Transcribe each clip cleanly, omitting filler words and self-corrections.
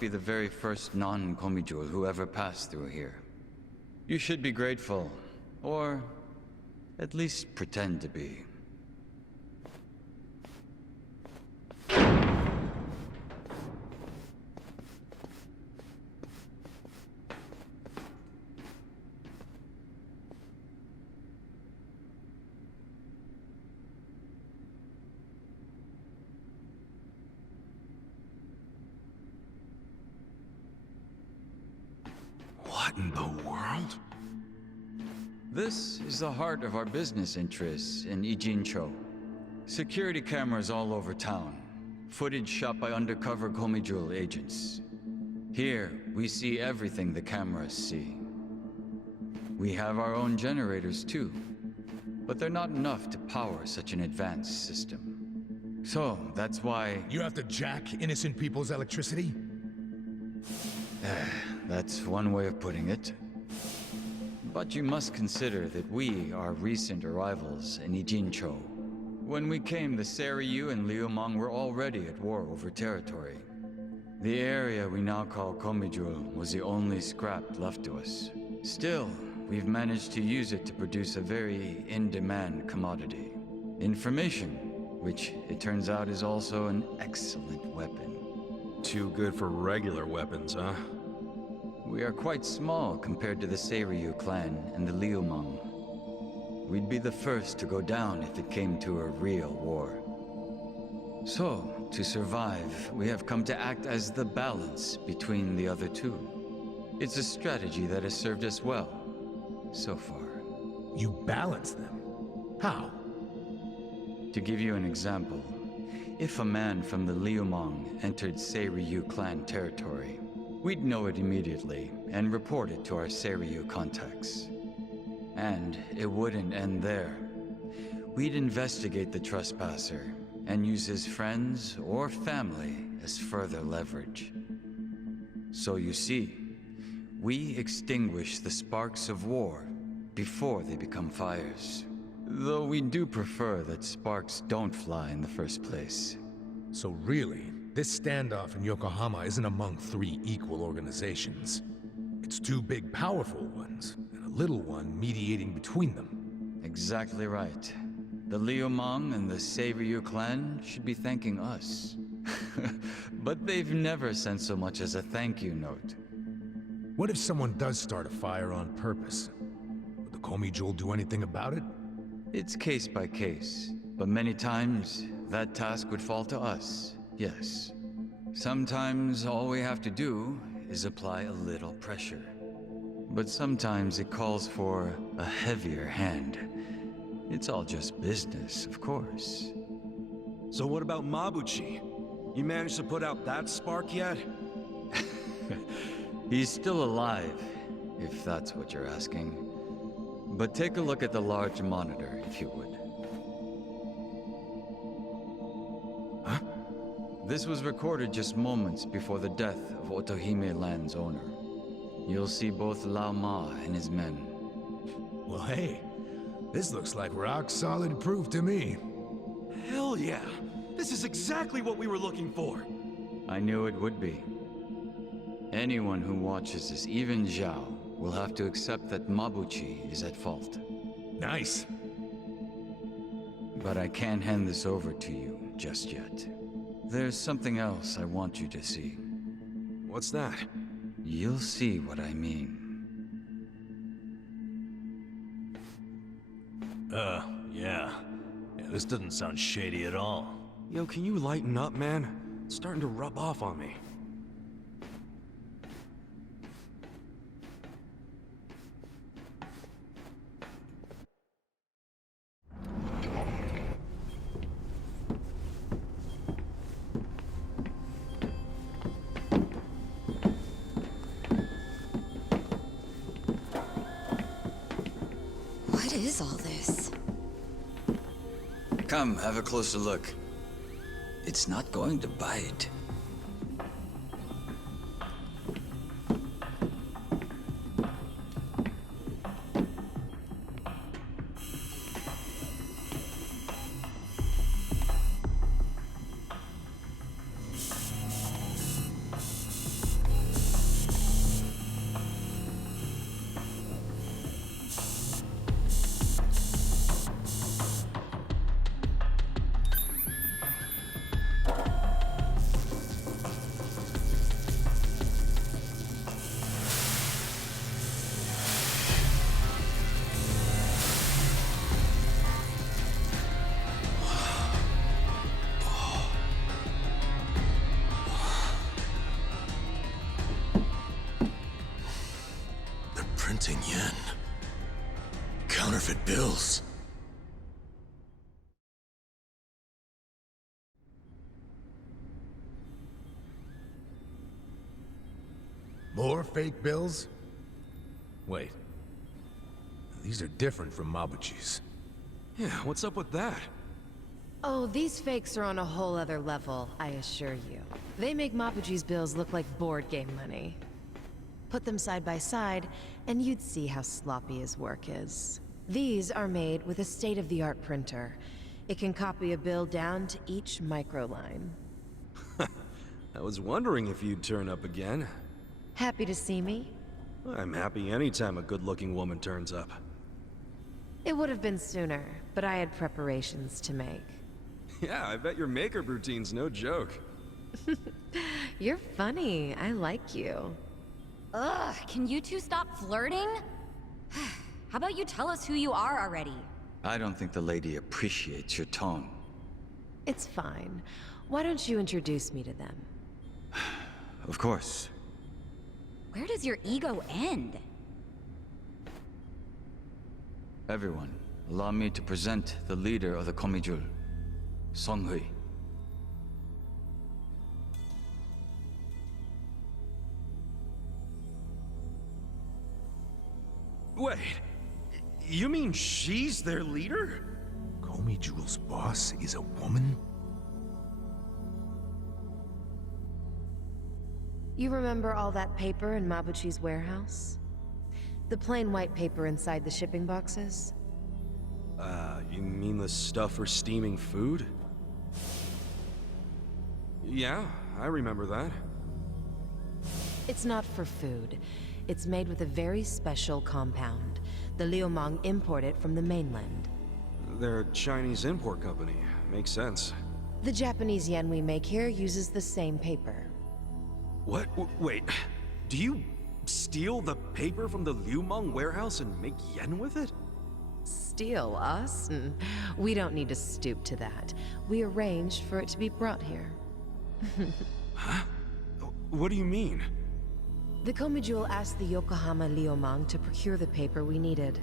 Be the very first non-Komijul who ever passed through here. You should be grateful, or at least pretend to be. What in the world? This is the heart of our business interests in Ijincho. Security cameras all over town. Footage shot by undercover Komijul agents. Here, we see everything the cameras see. We have our own generators too, but they're not enough to power such an advanced system. So, that's why... You have to jack innocent people's electricity? That's one way of putting it. But you must consider that we are recent arrivals in Ijincho. When we came, the Seiryu and Liumang were already at war over territory. The area we now call Komijul was the only scrap left to us. Still, we've managed to use it to produce a very in-demand commodity. Information, which it turns out is also an excellent weapon. Too good for regular weapons, huh? We are quite small compared to the Seiryu clan and the Liumang. We'd be the first to go down if it came to a real war. So, to survive, we have come to act as the balance between the other two. It's a strategy that has served us well, so far. You balance them? How? To give you an example, if a man from the Liumang entered Seiryu clan territory, we'd know it immediately and report it to our Seiryu contacts. And it wouldn't end there. We'd investigate the trespasser and use his friends or family as further leverage. So you see, we extinguish the sparks of war before they become fires. Though we do prefer that sparks don't fly in the first place. So really, this standoff in Yokohama isn't among three equal organizations. It's two big, powerful ones, and a little one mediating between them. Exactly right. The Liumang and the Seiryu clan should be thanking us. But they've never sent so much as a thank you note. What if someone does start a fire on purpose? Would the Komijul do anything about it? It's case by case, but many times that task would fall to us, yes. Sometimes all we have to do is apply a little pressure. But sometimes it calls for a heavier hand. It's all just business, of course. So what about Mabuchi? You managed to put out that spark yet? He's still alive, if that's what you're asking. But take a look at the large monitor, if you would. Huh? This was recorded just moments before the death of Otohime Land's owner. You'll see both Lao Ma and his men. Well, hey, this looks like rock-solid proof to me. Hell yeah! This is exactly what we were looking for! I knew it would be. Anyone who watches this, even Zhao, will have to accept that Mabuchi is at fault. Nice. But I can't hand this over to you just yet. There's something else I want you to see. What's that? You'll see what I mean. Yeah. This doesn't sound shady at all. Yo, can you lighten up, man? It's starting to rub off on me. What is all this? Come, have a closer look. It's not going to bite. Printing yen. Counterfeit bills. More fake bills? Wait. These are different from Mabuchi's. Yeah, what's up with that? Oh, these fakes are on a whole other level, I assure you. They make Mabuchi's bills look like board game money. Put them side by side, and you'd see how sloppy his work is. These are made with a state-of-the-art printer. It can copy a bill down to each microline. I was wondering if you'd turn up again. Happy to see me? I'm happy anytime a good-looking woman turns up. It would have been sooner, but I had preparations to make. Yeah, I bet your makeup routine's no joke. You're funny. I like you. Ugh, can you two stop flirting? How about you tell us who you are already? I don't think the lady appreciates your tone. It's fine. Why don't you introduce me to them? Of course. Where does your ego end? Everyone, allow me to present the leader of the Komijul, Songhui. Wait, you mean she's their leader? Komijul's boss is a woman? You remember all that paper in Mabuchi's warehouse? The plain white paper inside the shipping boxes? You mean the stuff for steaming food? Yeah, I remember that. It's not for food. It's made with a very special compound. The Liumang import it from the mainland. They're a Chinese import company. Makes sense. The Japanese yen we make here uses the same paper. What? Wait, do you steal the paper from the Liumang warehouse and make yen with it? Steal us? We don't need to stoop to that. We arranged for it to be brought here. Huh? What do you mean? The Komijul asked the Yokohama Liumang to procure the paper we needed.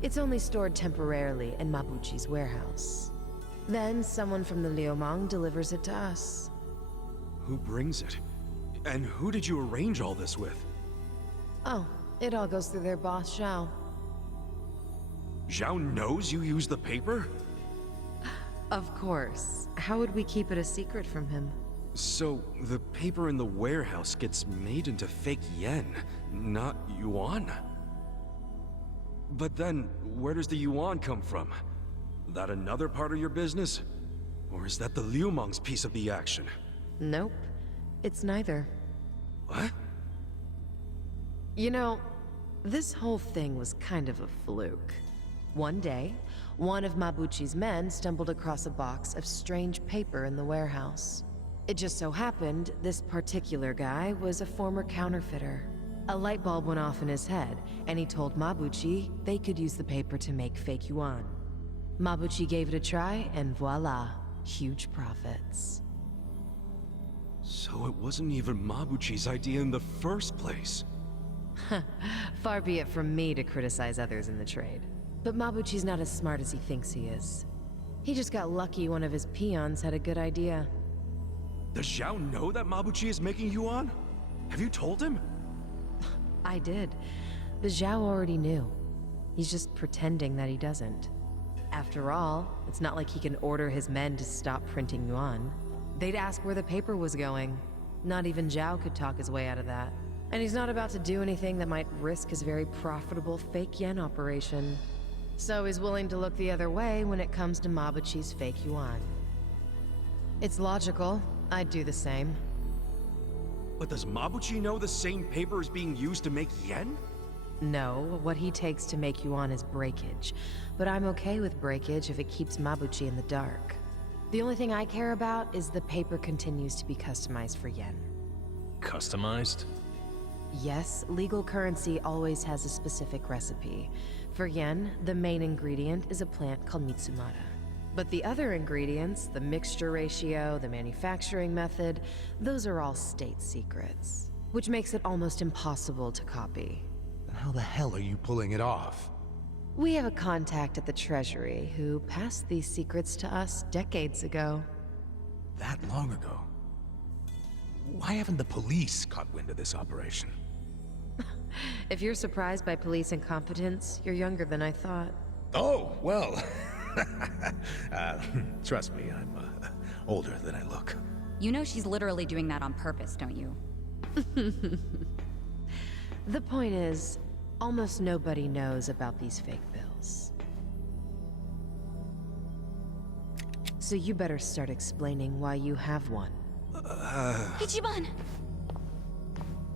It's only stored temporarily in Mabuchi's warehouse. Then someone from the Liumang delivers it to us. Who brings it? And who did you arrange all this with? Oh, it all goes through their boss, Zhao. Zhao knows you used the paper? Of course. How would we keep it a secret from him? So, the paper in the warehouse gets made into fake yen, not yuan? But then, where does the yuan come from? That another part of your business? Or is that the Liumang's piece of the action? Nope. It's neither. What? You know, this whole thing was kind of a fluke. One day, one of Mabuchi's men stumbled across a box of strange paper in the warehouse. It just so happened this particular guy was a former counterfeiter. A light bulb went off in his head, and he told Mabuchi they could use the paper to make fake yuan. Mabuchi gave it a try, and voila, huge profits. So it wasn't even Mabuchi's idea in the first place. Far be it from me to criticize others in the trade. But Mabuchi's not as smart as he thinks he is. He just got lucky one of his peons had a good idea. Does Zhao know that Mabuchi is making yuan? Have you told him? I did, but Zhao already knew. He's just pretending that he doesn't. After all, it's not like he can order his men to stop printing yuan. They'd ask where the paper was going. Not even Zhao could talk his way out of that. And he's not about to do anything that might risk his very profitable fake yen operation. So he's willing to look the other way when it comes to Mabuchi's fake yuan. It's logical. I'd do the same. But does Mabuchi know the same paper is being used to make yen? No, what he takes to make yuan is breakage. But I'm okay with breakage if it keeps Mabuchi in the dark. The only thing I care about is the paper continues to be customized for yen. Customized? Yes, legal currency always has a specific recipe. For yen, the main ingredient is a plant called Mitsumara. But the other ingredients, the mixture ratio, the manufacturing method, those are all state secrets. Which makes it almost impossible to copy. How the hell are you pulling it off? We have a contact at the Treasury who passed these secrets to us decades ago. That long ago? Why haven't the police caught wind of this operation? If you're surprised by police incompetence, you're younger than I thought. Oh, well. Trust me, I'm older than I look. You know she's literally doing that on purpose, don't you? The point is, almost nobody knows about these fake bills. So you better start explaining why you have one. Ichiban!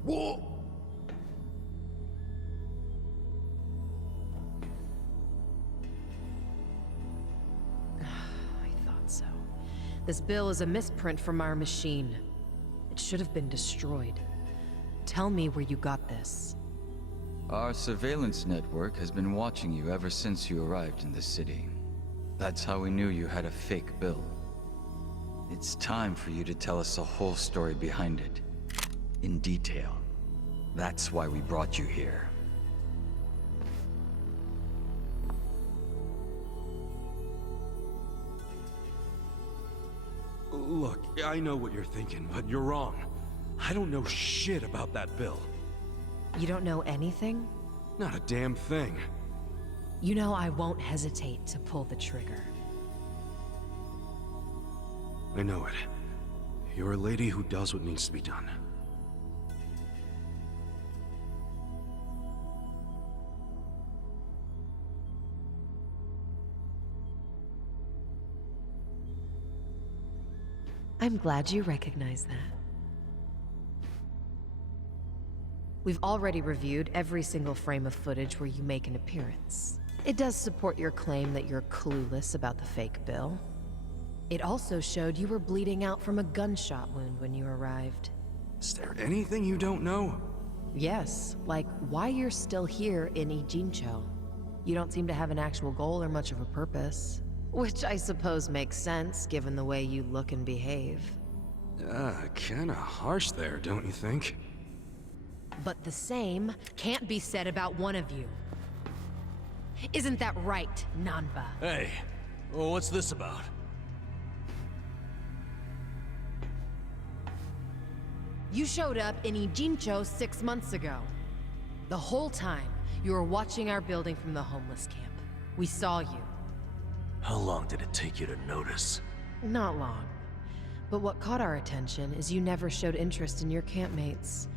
Whoa! I thought so. This bill is a misprint from our machine. It should have been destroyed. Tell me where you got this. Our surveillance network has been watching you ever since you arrived in the city. That's how we knew you had a fake bill. It's time for you to tell us the whole story behind it. In detail. That's why we brought you here. Look, I know what you're thinking, but you're wrong. I don't know shit about that bill. You don't know anything? Not a damn thing. You know I won't hesitate to pull the trigger. I know it. You're a lady who does what needs to be done. I'm glad you recognize that. We've already reviewed every single frame of footage where you make an appearance. It does support your claim that you're clueless about the fake bill. It also showed you were bleeding out from a gunshot wound when you arrived. Is there anything you don't know? Yes, like why you're still here in Ijincho. You don't seem to have an actual goal or much of a purpose. Which I suppose makes sense, given the way you look and behave. Kinda harsh there, don't you think? But the same can't be said about one of you. Isn't that right, Nanba? Hey, well, what's this about? You showed up in Ijincho 6 months ago. The whole time, you were watching our building from the homeless camp. We saw you. How long did it take you to notice? Not long. But what caught our attention is you never showed interest in your campmates.